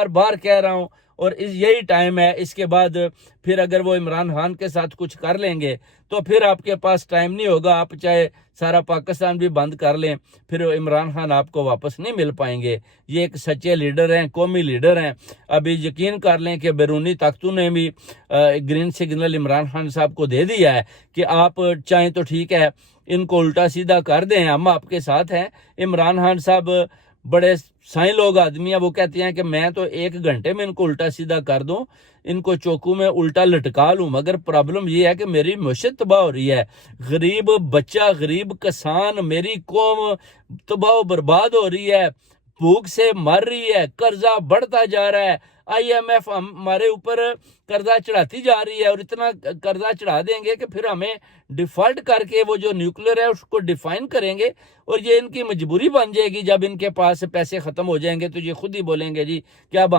बार बार कह रहा हूँ, और यही टाइम है। इसके बाद फिर अगर वो इमरान खान के साथ कुछ कर लेंगे तो फिर आपके पास टाइम नहीं होगा। आप चाहे सारा पाकिस्तान भी बंद कर लें, फिर इमरान खान आपको वापस नहीं मिल पाएंगे। ये एक सच्चे लीडर हैं, कौमी लीडर हैं। अभी यकीन कर लें कि बैरूनी ताकतों ने भी ग्रीन सिग्नल इमरान खान साहब को दे दिया है कि आप चाहें तो ठीक है, इनको उल्टा सीधा कर दें, हम आपके साथ हैं। इमरान खान साहब बड़े साईं लोग आदमी है, वो कहते हैं कि मैं तो 1 घंटे में इनको उल्टा सीधा कर दूं, इनको चौकू में उल्टा लटका लूं। मगर प्रॉब्लम ये है कि मेरी मुश्त तबाह हो रही है, गरीब बच्चा, गरीब किसान, मेरी कौम तबाह बर्बाद हो रही है, भूख से मर रही है, कर्जा बढ़ता जा रहा है, IMF हमारे ऊपर कर्जा चढ़ाती जा रही है, और इतना कर्जा चढ़ा देंगे कि फिर हमें डिफॉल्ट करके वो जो न्यूक्लियर है उसको डिफाइन करेंगे, और ये इनकी मजबूरी बन जाएगी। जब इनके पास पैसे खत्म हो जाएंगे तो ये खुद ही बोलेंगे जी क्या